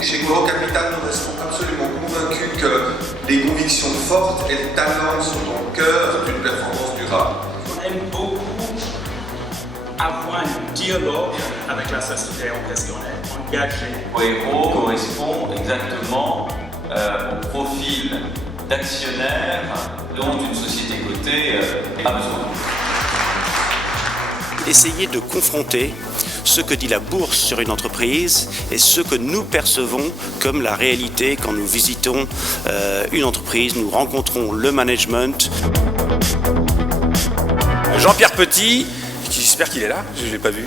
Chez Gouraud Capital, nous restons absolument convaincus que les convictions fortes et le talent sont au cœur d'une performance durable. On aime beaucoup avoir un dialogue avec la société en question, engagé. Coero correspond exactement au profil d'actionnaire dont une société cotée a besoin. Essayer de confronter ce que dit la bourse sur une entreprise et ce que nous percevons comme la réalité quand nous visitons une entreprise, nous rencontrons le management. Jean-Pierre Petit, j'espère qu'il est là, je ne l'ai pas vu,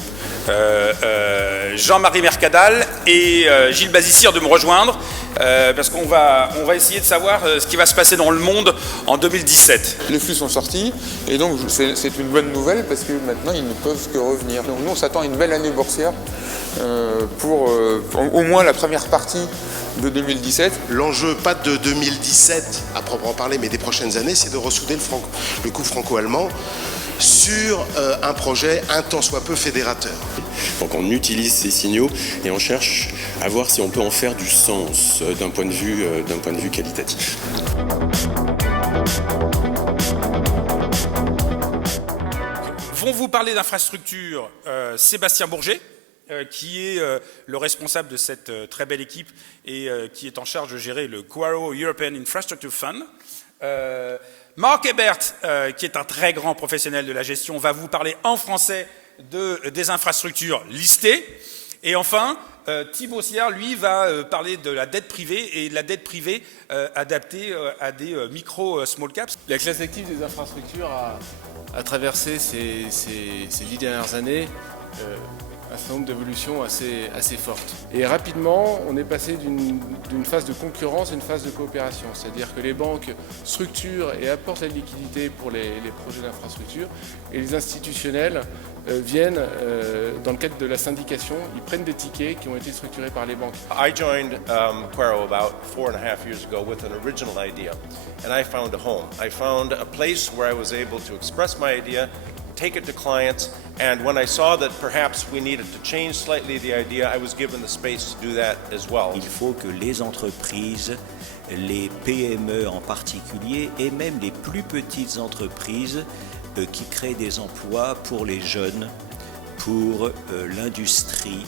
Jean-Marie Mercadal et Gilles Bazissire de me rejoindre parce qu'on va essayer de savoir ce qui va se passer dans le monde en 2017. Les flux sont sortis et donc c'est une bonne nouvelle parce que maintenant ils ne peuvent que revenir. Donc nous on s'attend à une belle année boursière pour au moins la première partie de 2017. L'enjeu, pas de 2017 à proprement parler, mais des prochaines années, c'est de ressouder le couple franco-allemand sur un projet un tant soit peu fédérateur. Donc on utilise ces signaux et on cherche à voir si on peut en faire du sens d'un point de vue qualitatif. Vont vous parler d'infrastructure Sébastien Bourget, qui est le responsable de cette très belle équipe et qui est en charge de gérer le Gouraud European Infrastructure Fund. Marc Ebert, qui est un très grand professionnel de la gestion, va vous parler en français des infrastructures listées. Et enfin, Thibaut Siard, lui, va parler de la dette privée et de la dette privée adaptée à des micro-small caps. La classe active des infrastructures a traversé ces 10 dernières années un certain nombre d'évolutions assez fortes. Et rapidement, on est passé d'une phase de concurrence à une phase de coopération. C'est-à-dire que les banques structurent et apportent la liquidité pour les projets d'infrastructure et les institutionnels viennent, dans le cadre de la syndication, ils prennent des tickets qui ont été structurés par les banques. I joined Coero about 4.5 years ago with an original idea, and I found a home. I found a place where I was able to express my idea, take it to clients, and when I saw that perhaps we needed to change slightly the idea, I was given the space to do that as well. Il faut que les entreprises, les PME en particulier, et même les plus petites entreprises qui créent des emplois pour les jeunes, pour l'industrie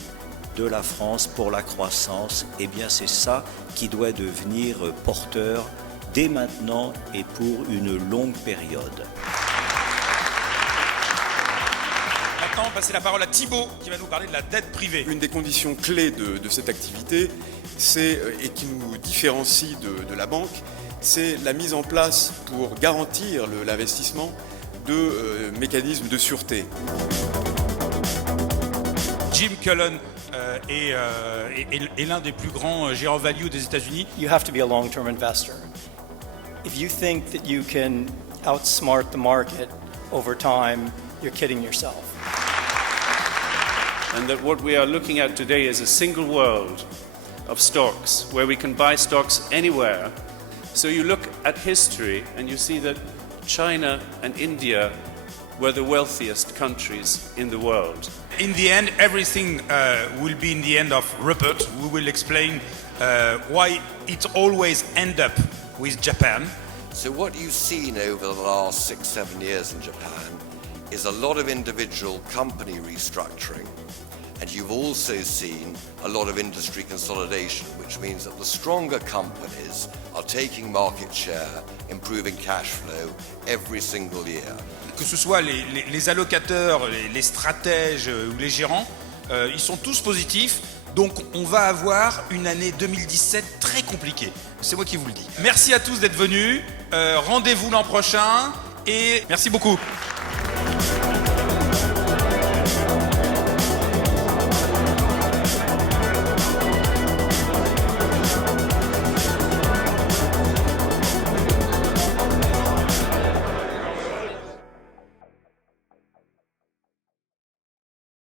de la France, pour la croissance, eh bien c'est ça qui doit devenir porteur dès maintenant et pour une longue période. Maintenant, passer la parole à Thibaut qui va nous parler de la dette privée. Une des conditions clés de cette activité, et qui nous différencie de la banque, c'est la mise en place pour garantir l'investissement de mécanismes de sûreté. Jim Cullen est l'un des plus grands gérants value des États-Unis. You have to be a long-term investor. If you think that you can outsmart the market over time, you're kidding yourself. And that what we are looking at today is a single world of stocks where we can buy stocks anywhere. So you look at history and you see that China and India were the wealthiest countries in the world. In the end, everything will be in the end of Rupert. We will explain why it always ends up with Japan. So what you've seen over the last 6-7 years in Japan is a lot of individual company restructuring, and you've also seen a lot of industry consolidation, which means that the stronger companies are taking market share, improving cash flow every single year. Que ce soit les allocateurs, les stratèges ou les gérants, ils sont tous positifs. Donc on va avoir une année 2017 très compliquée. C'est moi qui vous le dis. Merci à tous d'être venus. Rendez-vous l'an prochain et merci beaucoup.